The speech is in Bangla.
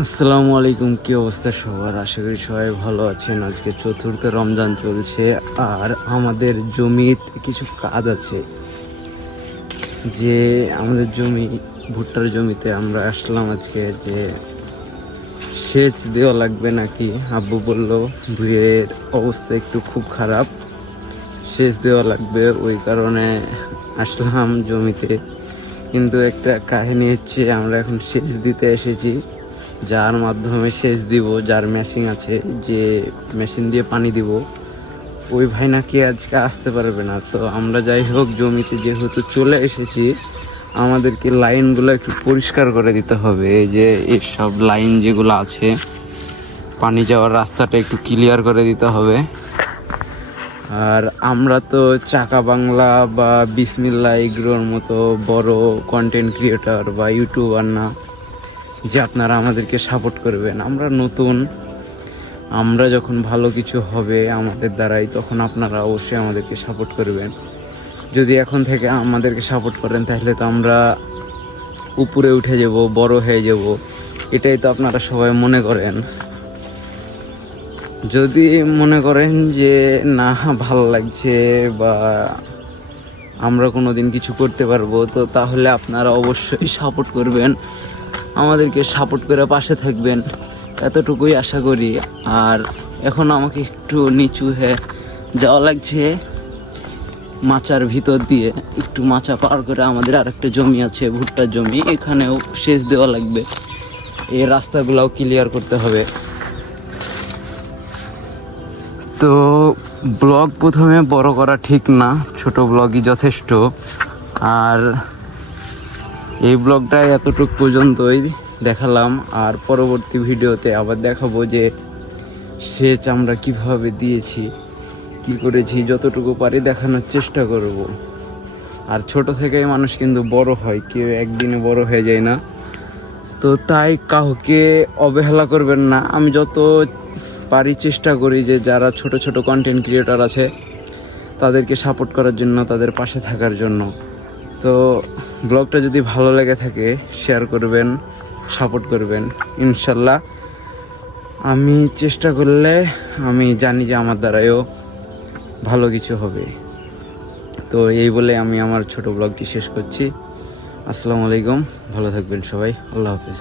আসসালামু আলাইকুম। কি অবস্থা সবার? আশা করি সবাই ভালো আছেন। আজকে চতুর্থ রমজান চলছে আর আমাদের জমিতে কিছু কাজ আছে। যে আমাদের জমি ভুট্টার জমিতে আমরা আসলাম আজকে, যে সেচ দেওয়া লাগবে নাকি। আব্বু বলল ভুঁইয়ের অবস্থা একটু খুব খারাপ, সেচ দেওয়া লাগবে, ওই কারণে আসলাম জমিতে। কিন্তু একটা কাহিনী হচ্ছে, আমরা এখন সেচ দিতে এসেছি, যার মাধ্যমে সেচ দিব, যার মেশিন আছে, যে মেশিন দিয়ে পানি দিব, ওই ভাই নাকি আজকে আসতে পারবে না। তো আমরা যাই হোক জমিতে যেহেতু চলে এসেছি, আমাদেরকে লাইনগুলো একটু পরিষ্কার করে দিতে হবে। এই যে এইসব লাইন যেগুলো আছে, পানি যাওয়ার রাস্তাটা একটু ক্লিয়ার করে দিতে হবে। আর আমরা তো চাকা বাংলা বা বিসমিল্লাহ এগুলোর মতো বড় কন্টেন্ট ক্রিয়েটর বা ইউটিউবার না যে আপনারা আমাদেরকে সাপোর্ট করবেন। আমরা নতুন, আমরা যখন ভালো কিছু হবে আমাদের দ্বারাই, তখন আপনারা অবশ্যই আমাদেরকে সাপোর্ট করবেন। যদি এখন থেকে আমাদেরকে সাপোর্ট করেন তাহলে তো আমরা উপরে উঠে যাব, বড় হয়ে যাব, এটাই তো আপনারা সবাই মনে করেন। যদি মনে করেন যে না ভালো লাগছে বা আমরা কোনো দিন কিছু করতে পারবো, তো তাহলে আপনারা অবশ্যই সাপোর্ট করবেন, আমাদেরকে সাপোর্ট করে পাশে থাকবেন, এতটুকুই আশা করি। আর এখন আমাকে একটু নিচু হয়ে যাওয়া লাগছে মাচার ভিতর দিয়ে, একটু মাচা পার করে আমাদের আরেকটা জমি আছে, ভুট্টার জমি, এখানেও সেচ দেওয়া লাগবে। এই রাস্তাগুলোও ক্লিয়ার করতে হবে। তো ব্লগ প্রথমে বড় করা ঠিক না, ছোট ব্লগই যথেষ্ট। আর এই ব্লগটা এতটুকু পর্যন্তই দেখালাম, আর পরবর্তী ভিডিওতে আবার দেখাবো যে সেচ আমরা কিভাবে দিয়েছি, কি করেছি, যতটুকু পারি দেখানোর চেষ্টা করব। আর ছোট থেকেই মানুষ কিন্তু বড় হয়, কেউ একদিনে বড় হয়ে যায় না। তো তাই কাউকে অবহেলা করবেন না। আমি যত পারি চেষ্টা করি যে যারা ছোট ছোট কন্টেন্ট ক্রিয়েটর আছে তাদেরকে সাপোর্ট করার জন্য, তাদের পাশে থাকার জন্য। তো ব্লগটা যদি ভালো লেগে থাকে শেয়ার করবেন, সাপোর্ট করবেন। ইনশাল্লাহ আমি চেষ্টা করলে আমি জানি যে আমার দ্বারাও ভালো কিছু হবে। তো এই বলে আমি আমার ছোট ব্লগটি শেষ করছি। আসসালামু আলাইকুম, ভালো থাকবেন সবাই, আল্লাহ হাফেজ।